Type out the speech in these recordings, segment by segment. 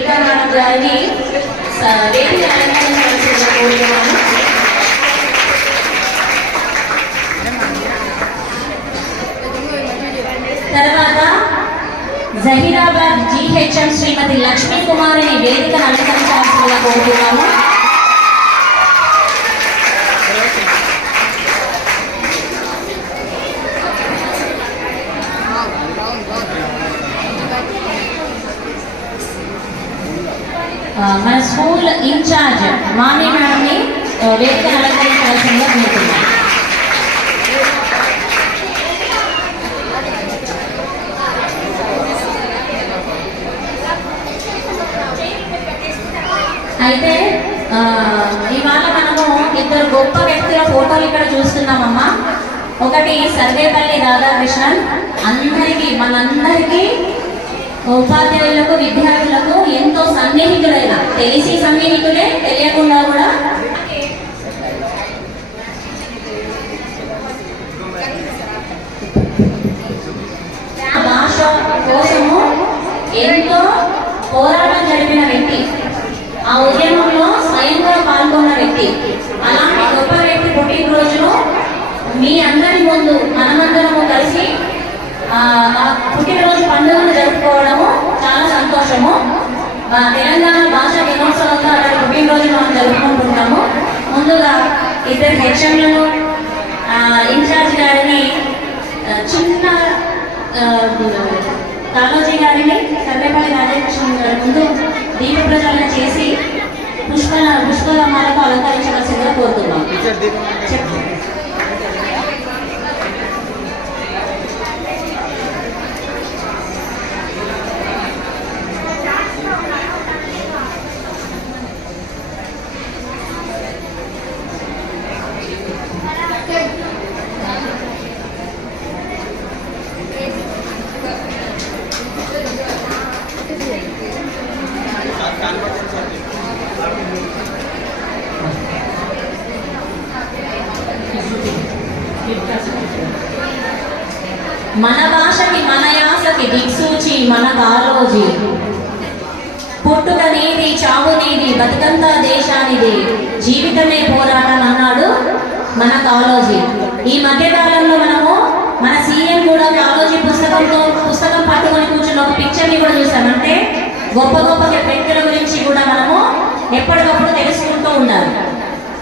రేఖా మేడం గారిని వేదిక అలంకరించాల్సిందిగా కోరుతున్నాను. తర్వాత జహీరాబాద్ GHM శ్రీమతి లక్ష్మీ కుమారిని వేదికను అలంకరించాల్సిందిగా కోరుతున్నాము. మన స్కూల్ ఇన్ఛార్జ్ మామి మేడంని వేదికను అలంకరించాల్సిందిగా కోరుతున్నాము. అయితే ఇవాళ మనము ఇద్దరు గొప్ప వ్యక్తుల ఫోటోలు ఇక్కడ చూస్తున్నామమ్మా. ఒకటి సర్వేపల్లి రాధాకృష్ణన్, మనందరికీ ఉపాధ్యాయులకు విద్యార్థులకు ఎంతో సన్నిహితులైన, తెలిసి సన్నిహితులే, తెలియకుండా కూడా భాష కోసము ఎంతో పోరాటం జరిపిన వ్యక్తి, ఆ ఉద్యమంలో స్వయంగా పాల్గొన్న వ్యక్తి. అలాంటి గొప్ప వ్యక్తి పుట్టినరోజును మీ అందరి ముందు మనమందరము కలిసి పుట్టినరోజు పండుగను జరుపుకోవడము చాలా సంతోషము. తెలంగాణ భాష దినోత్సవంగా అక్కడ పుట్టినరోజు మనం జరుపుకుంటున్నాము. ముందుగా ఇద్దరు హెచ్ఎంలను, ఇన్ఛార్జ్ గారిని, చిన్న కాళోజీ గారిని, సర్వేపల్లి రాధాకృష్ణన్ గారి ముందు దీప ప్రజ్వలన చేసి పుష్పమాలకు అలంకరించవలసిందిగా కోరుతున్నాం. మన భాషకి మన యాసకి దిక్సూచి మన కాళోజీ, పుట్టుక నీది చావు నీది బతుకంతా దేశానిది, జీవితమే పోరాటం అన్నాడు మన కాళోజీ. ఈ మధ్య కాలంలో మనము మన సీఎం కూడా కాళోజీ పుస్తకం పట్టుకొని కూర్చున్న ఒక పిక్చర్ని కూడా చూసాం. అంటే గొప్ప గొప్ప వ్యక్తుల గురించి కూడా మనము ఎప్పటికప్పుడు తెలుసుకుంటూ ఉండాలి.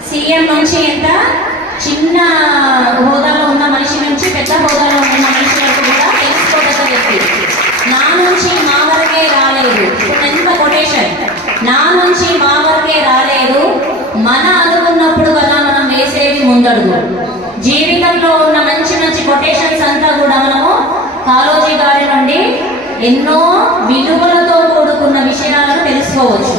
సీఎం నుంచి ఎంత చిన్న హోదాలో ఉన్న మనిషి నుంచి పెద్ద హోదాలో ఉన్న మనిషి వరకు కూడా తెలుసుకోదగ్గ వ్యక్తి. నా నుంచి మా వరకే రాలేదు, ఎంత కొటేషన్, నా నుంచి మా వరకే రాలేదు, మన అనుకున్నప్పుడు కదా మనం వేసేది ముందడుగు. జీవితంలో ఉన్న మంచి మంచి కొటేషన్స్ అంతా కూడా మనము కాళోజీ గారి నుండి ఎన్నో విలువలతో కూడుకున్న విషయాలను తెలుసుకోవచ్చు.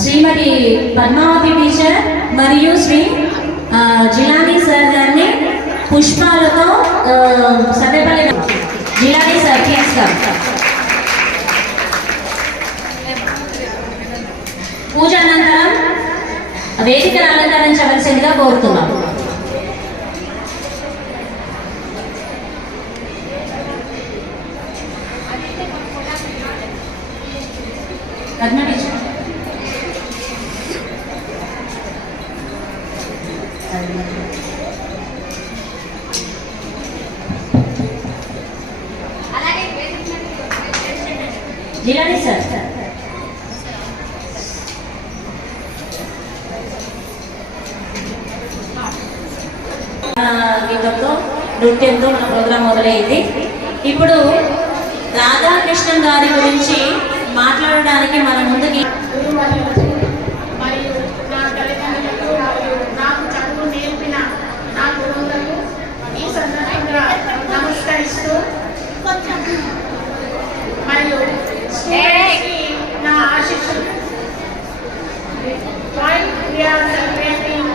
శ్రీమతి పద్మావతి టీచర్ మరియు శ్రీ జిలానీ సార్ గారిని పుష్పాలతో సర్వేపల్లి జిలానీ సార్ చేస్తారు. పూజ అనంతరం వేదికను అలంకరించవలసిందిగా కోరుతున్నాం. జిలానీ సార్ గీతంతో నృత్యంతో మన ప్రోగ్రాం మొదలైంది. ఇప్పుడు రాధాకృష్ణన్ గారి గురించి మాట్లాడడానికి మన ముందుకి నమస్కరిస్తూ మరియు నా ఆశీస్సులు. We are celebrating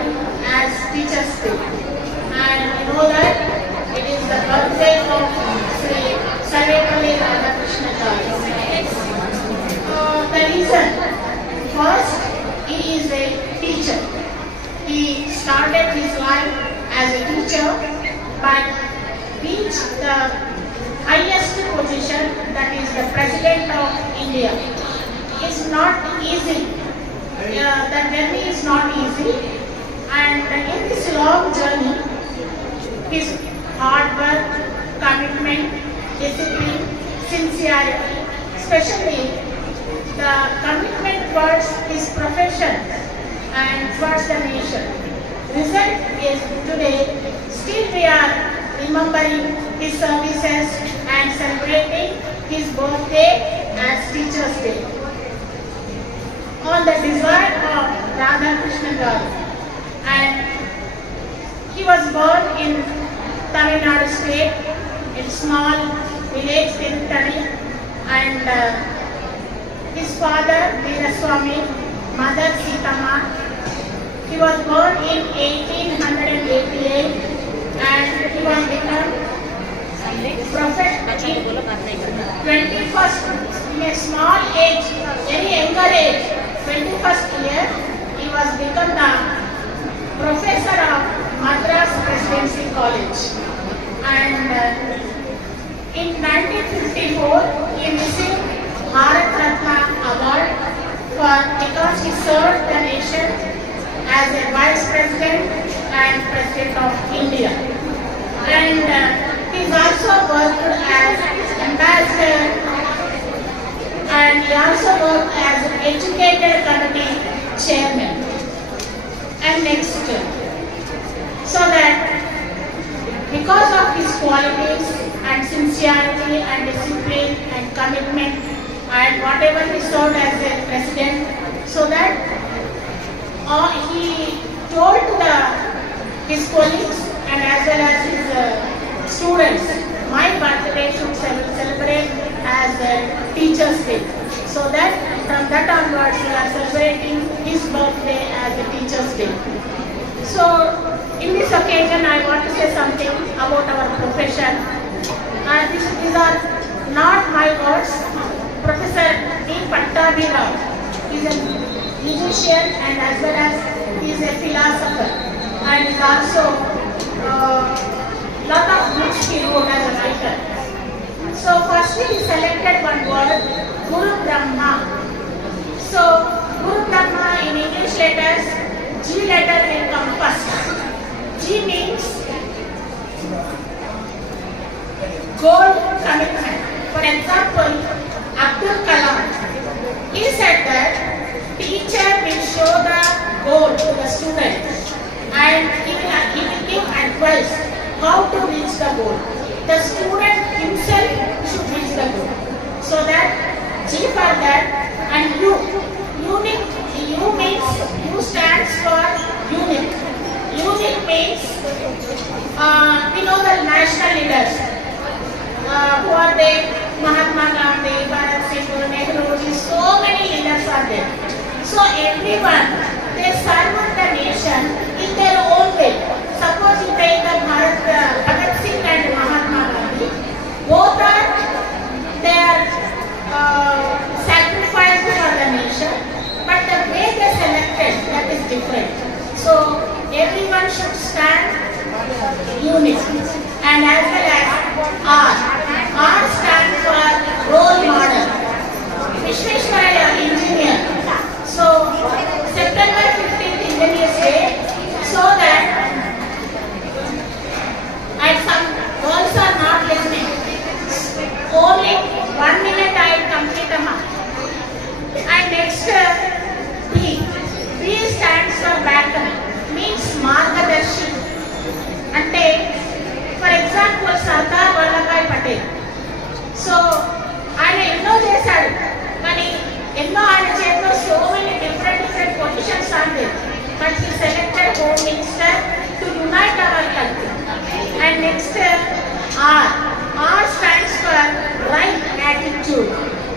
as Teachers Day, and we know that it is the birthday of Sri Sarvepalli Radhakrishnan Garu. The reason, first, he is a teacher. He started his life as a teacher, but the highest position, that is the President of India. It's not easy. The journey is not easy, and in this long journey, his hard work, commitment, discipline, sincerity, especially the commitment towards his profession and towards the nation. Result is today, still we are remembering his services and celebrating his birthday as Teachers' Day. On the desire of Radhakrishnan Garu, and he was born in Tamil Nadu state, in small village Tirutani, and his father Veeraswamy, mother Sitama. He was born in 1888, and he was become prophet in 21st, in a small age, very younger age, 21st year, he was become the professor of Madras Presidency College. And in 1954, he received Bharat Ratna Award because he served the nation as a Vice President and President of India. And he's also worked as ambassador, and he also worked as an educator committee chairman. And next, so that because of his qualities and sincerity and discipline and commitment and whatever he served as a president, so that he told to his colleagues and as well as his students, my birthday should celebrate as a Teachers' Day. So that from that onwards we are celebrating his birthday as a Teachers' Day. So in this occasion I want to say something about our profession. And these are not my words. Professor D. Pattabhi Rao is a musician and as well as he is a philosopher, and is also lot of books he wrote as a writer. So firstly he selected one word, Guru Brahma. So Guru Brahma in English letters, G letter will come first. G means goal commitment. For example, Abdul Kalam, he said that teacher will show the goal to the student and he will give advice how to reach the goal. The student himself should reach the goal. So that G for that, and U. Unique. U means, U stands for unique. Unique means we know the national leaders. Who are they? Mahatma Gandhi, Bharat Singh, Nehru, so many leaders are there. So everyone, they serve the nation in their own way. Suppose you take the Bharat Singh and Mahatma Gandhi, both are, they are sacrificed for the nation, but the way they selected, that is different. So everyone should stand unique. And as well as R. R stands for role model. Vishweshwaraya engineer. So September 15th Engineers Day, so that, and some girls are not listening. Only 1 minute I will complete a mark. And next B. B stands for backup, means margadarshi. Ante, for example, Sardar Vallabhbhai Patel. So ఆయన ఎన్నో చేశాడు, కానీ ఎన్నో ఆయన చేతిలో so many different positions are there, but he selected Home Minister to unite our country. And next R. R stands for right attitude.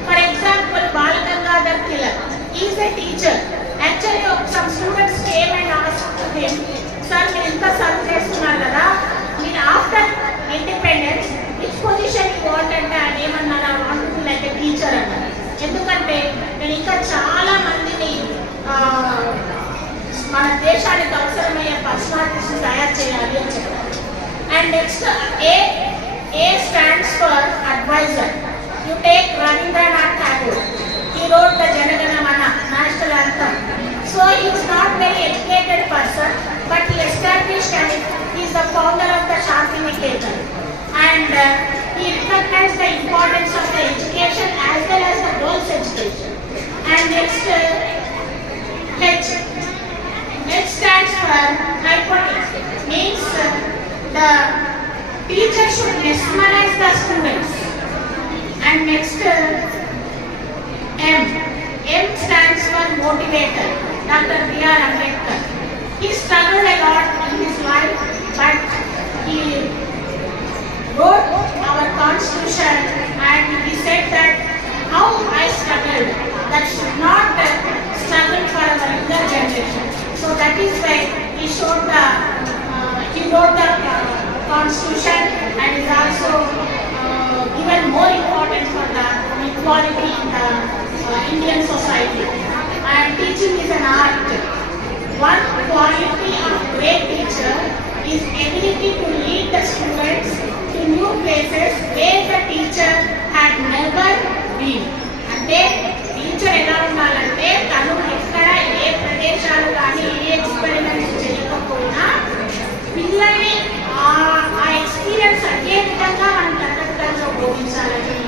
For example, Bal Gangadhar Tilak, he is a teacher. Actually some students came and asked him, sir, మీరు ఇంత సర్వ్ చేస్తున్నారు కదా, మీరు after independence which position you want అంటే ఆయన ఏమన్నారు, I want to like a teacher అన్నారు. ఎందుకంటే నేను ఇంకా చాలా మందిని మన దేశానికి అవసరమయ్యే పర్సనాలిటీస్ తయారు చేయాలి అని చెప్పారు. And next A Rabindranath Tagore. He wrote the Janagana Mana, national anthem. So he is not very educated person, but he established and he is the founder of the Shantiniketan. And he recognized the importance of the education as well as the girls' education. And next, H. H stands for hypothesis, means the teacher should mesmerize the students. And next, M. M stands for motivator, Dr. B.R. Ambedkar. He struggled a lot in his life, but he wrote our constitution and he said that how I struggled, that should not struggle for our younger generation. So that is why he showed he wrote the constitution and is also given more importance for the equality in the Indian society. And teaching is an art. One quality of great teacher is ability to lead the students to new places where the teacher had never been. అంటే టీచర్ ఎలా ఉండాలంటే తను ఎక్కడ ఏ ప్రదేశాలు కానీ ఏ ఎక్స్పెరిమెంట్స్ చేయకపోయినా పిల్లల్ని ఆ ఎక్స్పీరియన్స్ అదే విధంగా మనం తరగతులలో బోధించాలని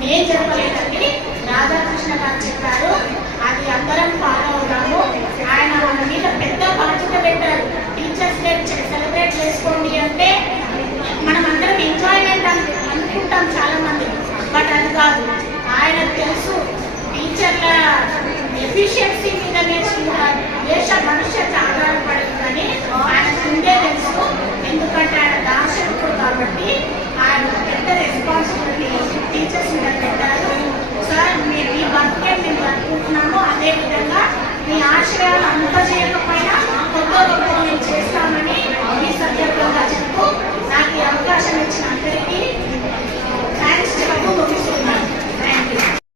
నేను చెప్పలేదండి, రాధాకృష్ణ గారు చెప్పారు. అది అందరం ఫాలో అవుతాము. ఆయన మన మీద పెద్ద బాధ్యత పెట్టారు. టీచర్స్ డే సెలబ్రేట్ చేసుకోండి అంటే మనం అందరం ఎంజాయ్మెంట్ అనుకుంటాం చాలా మంది, బట్ అది కాదు. ఆయనకు తెలుసు టీచర్ల ఎఫిషియన్సీ మీద